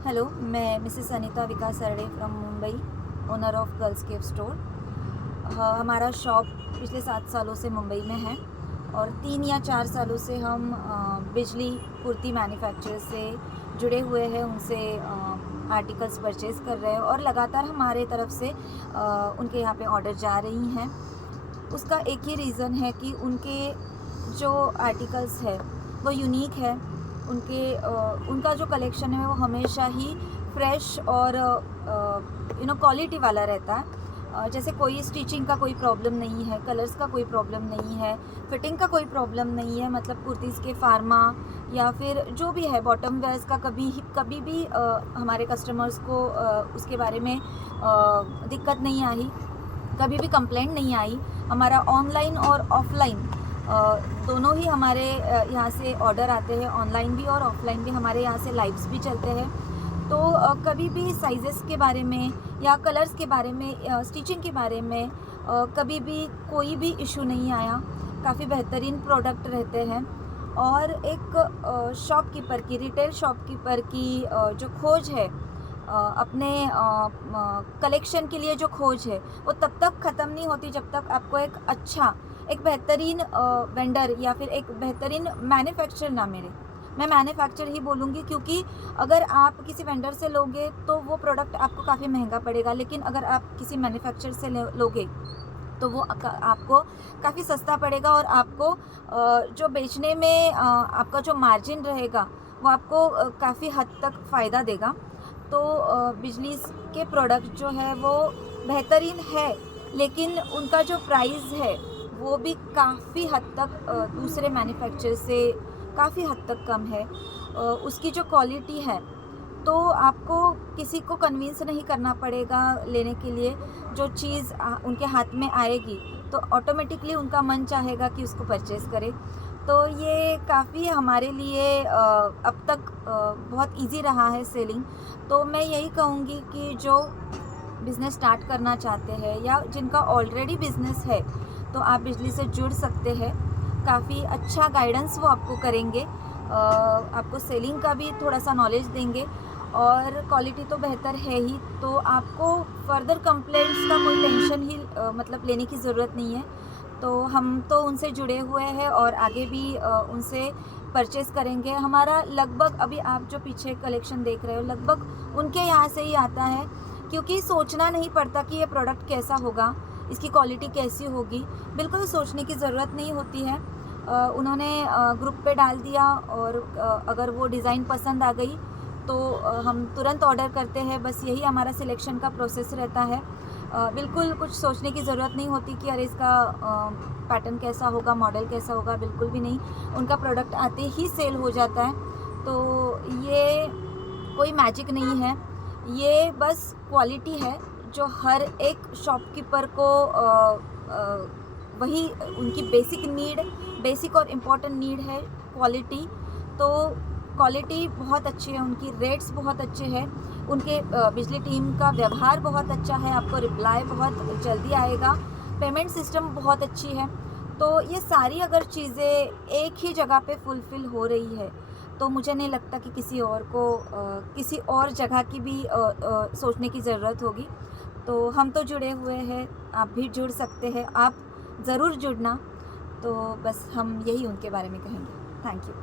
Hello, मैं Mrs Anita Vikas Sarde from Mumbai, owner of girls cave store. हमारा shop पिछले 7 सालों से मुंबई में है और 3 या 4 सालों से हम बिजली पूर्ति मैन्युफैक्चरर से जुड़े हुए हैं, उनसे आर्टिकल्स परचेज़ कर रहे हैं और लगातार हमारे तरफ से उनके यहाँ पे ऑर्डर जा रही हैं। उसका एक ही रीज़न है कि उनके जो आर्टिकल्स है वो यूनिक है। उनका जो कलेक्शन है वो हमेशा ही फ्रेश और क्वालिटी वाला रहता है। जैसे कोई स्टिचिंग का कोई प्रॉब्लम नहीं है, कलर्स का कोई प्रॉब्लम नहीं है, फिटिंग का कोई प्रॉब्लम नहीं है। मतलब कुर्तीज़ के फार्मा या फिर जो भी है बॉटम वेयर्स का कभी भी हमारे कस्टमर्स को उसके बारे में दिक्कत नहीं आई, कभी भी कंप्लेंट नहीं आई। हमारा ऑनलाइन और ऑफलाइन दोनों ही हमारे यहाँ से ऑर्डर आते हैं, ऑनलाइन भी और ऑफलाइन भी। हमारे यहाँ से लाइव्स भी चलते हैं, तो कभी भी साइज़ेस के बारे में या कलर्स के बारे में, स्टिचिंग के बारे में कभी भी कोई भी इशू नहीं आया। काफ़ी बेहतरीन प्रोडक्ट रहते हैं और एक शॉपकीपर की, रिटेल शॉपकीपर की जो खोज है, अपने कलेक्शन के लिए जो खोज है, वो तब तक ख़त्म नहीं होती जब तक आपको एक बेहतरीन वेंडर या फिर एक बेहतरीन मैन्युफैक्चरर ना मिले। मैं मैन्युफैक्चरर ही बोलूँगी, क्योंकि अगर आप किसी वेंडर से लोगे तो वो प्रोडक्ट आपको काफ़ी महंगा पड़ेगा, लेकिन अगर आप किसी मैन्युफैक्चरर से लोगे तो वो आपको काफ़ी सस्ता पड़ेगा और आपको जो बेचने में आपका जो मार्जिन रहेगा वो आपको काफ़ी हद तक फ़ायदा देगा। तो बिजली के प्रोडक्ट जो है वो बेहतरीन है, लेकिन उनका जो प्राइस है वो भी काफ़ी हद तक दूसरे मैन्युफैक्चरर से काफ़ी हद तक कम है। उसकी जो क्वालिटी है, तो आपको किसी को कन्विंस नहीं करना पड़ेगा लेने के लिए। जो चीज़ उनके हाथ में आएगी तो ऑटोमेटिकली उनका मन चाहेगा कि उसको परचेज़ करे। तो ये काफ़ी हमारे लिए अब तक बहुत इजी रहा है सेलिंग। तो मैं यही कहूँगी कि जो बिज़नेस स्टार्ट करना चाहते हैं या जिनका ऑलरेडी बिज़नेस है, तो आप बिजली से जुड़ सकते हैं। काफ़ी अच्छा गाइडेंस वो आपको करेंगे, आपको सेलिंग का भी थोड़ा सा नॉलेज देंगे और क्वालिटी तो बेहतर है ही। तो आपको फर्दर कंप्लेंट्स का कोई टेंशन ही मतलब लेने की ज़रूरत नहीं है। तो हम तो उनसे जुड़े हुए हैं और आगे भी उनसे परचेज़ करेंगे। हमारा लगभग, अभी आप जो पीछे कलेक्शन देख रहे हो, लगभग उनके यहाँ से ही आता है, क्योंकि सोचना नहीं पड़ता कि ये प्रोडक्ट कैसा होगा, इसकी क्वालिटी कैसी होगी। बिल्कुल सोचने की ज़रूरत नहीं होती है। उन्होंने ग्रुप पे डाल दिया और अगर वो डिज़ाइन पसंद आ गई तो हम तुरंत ऑर्डर करते हैं। बस यही हमारा सिलेक्शन का प्रोसेस रहता है। बिल्कुल कुछ सोचने की ज़रूरत नहीं होती कि अरे इसका पैटर्न कैसा होगा, मॉडल कैसा होगा, बिल्कुल भी नहीं। उनका प्रोडक्ट आते ही सेल हो जाता है। तो ये कोई मैजिक नहीं है, ये बस क्वालिटी है जो हर एक शॉपकीपर को वही उनकी बेसिक और इम्पॉर्टेंट नीड है, क्वालिटी। तो क्वालिटी बहुत अच्छी है, उनकी रेट्स बहुत अच्छे हैं, उनके बिजली टीम का व्यवहार बहुत अच्छा है, आपको रिप्लाई बहुत जल्दी आएगा, पेमेंट सिस्टम बहुत अच्छी है। तो ये सारी अगर चीज़ें एक ही जगह पे फुलफ़िल हो रही है, तो मुझे नहीं लगता कि किसी और को किसी और जगह की भी सोचने की ज़रूरत होगी। तो हम तो जुड़े हुए हैं, आप भी जुड़ सकते हैं, आप ज़रूर जुड़ना। तो बस हम यही उनके बारे में कहेंगे। Thank you.